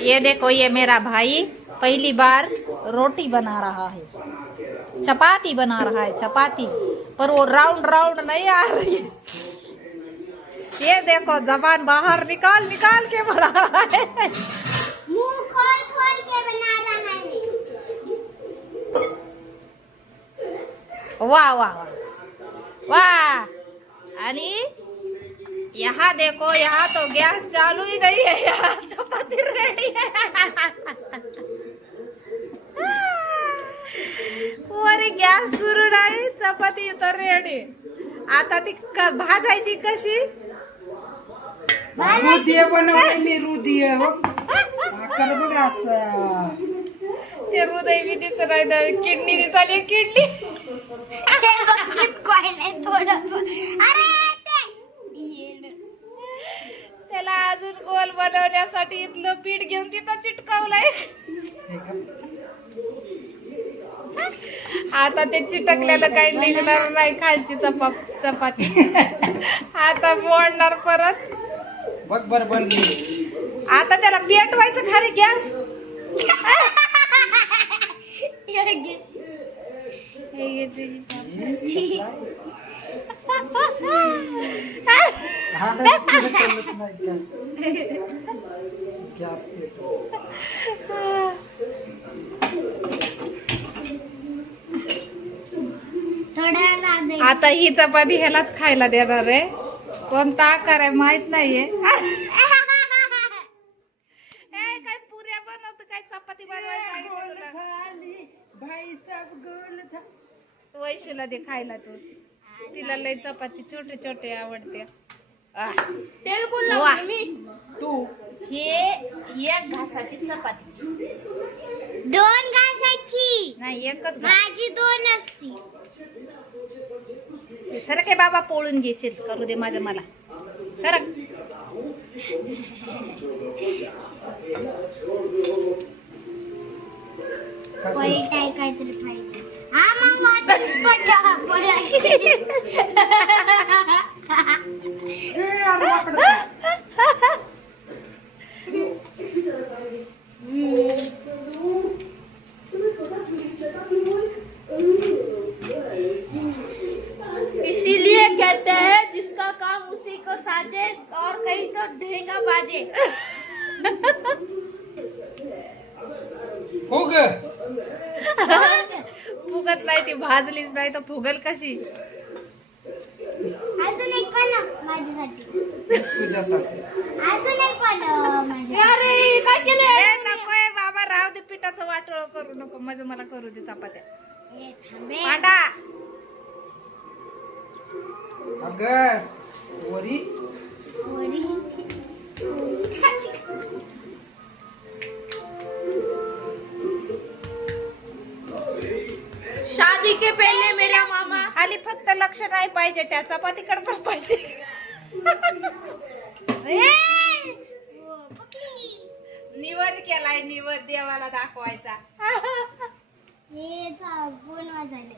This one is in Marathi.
ये देखो, ये मेरा भाई पहली बार रोटी बना रहा है, चपाती बना रहा है, चपाती, पर वो राउंड राउंड नहीं आ रही है। ये देखो, जबान बाहर निकाल निकाल के बना रहा है, मुंह खोल खोल के बना रहा है। वाह वाह वाह वाह। आणि यहाँ देखो, यहाँ तो गैस चालू ही नहीं है, यहाँ चपाती रेडी है। अरे गॅस सुरू नाही, चपाती तर रेडी। आता ती भाजायची कशी? रुधिय बनवले मी, रुधिय कर बघा असं। ते हृदय बी दिसत नाही, किडनी दिसाली, किडनी चिपकवायला थोडंसं। अरे ते येड। त्याला अजून गोल बनवण्यासाठी इथलं पीठ घेऊन तिथं चिटकवलंय। आता ते चिटकलेलं काही निघणार नाही, खालची चपाती आता मोडणार परत। बघ बरोबर घे। आता त्याला पेटवायचं खाली गॅस। हे घे तुझी चपाती। गॅस पेटव। आता ही चपाती ह्यालाच खायला देणार आहे, कोणता आकार आहे माहित नाहीये। काय पुऱ्या बनवतो, काय चपाती बनवायचं? वैशूला दे खायला, तू तिला लय चपाती छोटे छोटे आवडते। तेल कोण वाह। लावलं मी? तू हे एक घासाची चपाती, 2 घासाची नाही एकच घास। माझी 2 असती। सरक हे बाबा, पोळून घेशील, करू दे माझं मला, सरक। वाईट आहे काहीतरी पाहिजे। हा मग पडला इसीलिए कहते हैं जिसका काम उसी को साजे और कहीं तो ढेंगा बाजे। फुग फुगत नाही, ती भाजलीच नाही तर फुगल कशी? अजून एक पण माझ्यासाठी। तुझ्यासाठी अजून एक पण माझ्या। अरे काय केलं? नकोय बाबा, राहू दे, पिठाचं वाटोळ करू नको, माझं मला करू दे चपात्या। ए थांबे। पांडा अगं वरी वरी। शादी के पहले मेरा मामा, खाली फक्त लक्ष नाही पाहिजे, त्या चपातीकडे पण पाहिजे। निवद केलाय, निवद देवाला दाखवायचा। हे फोन वाजले।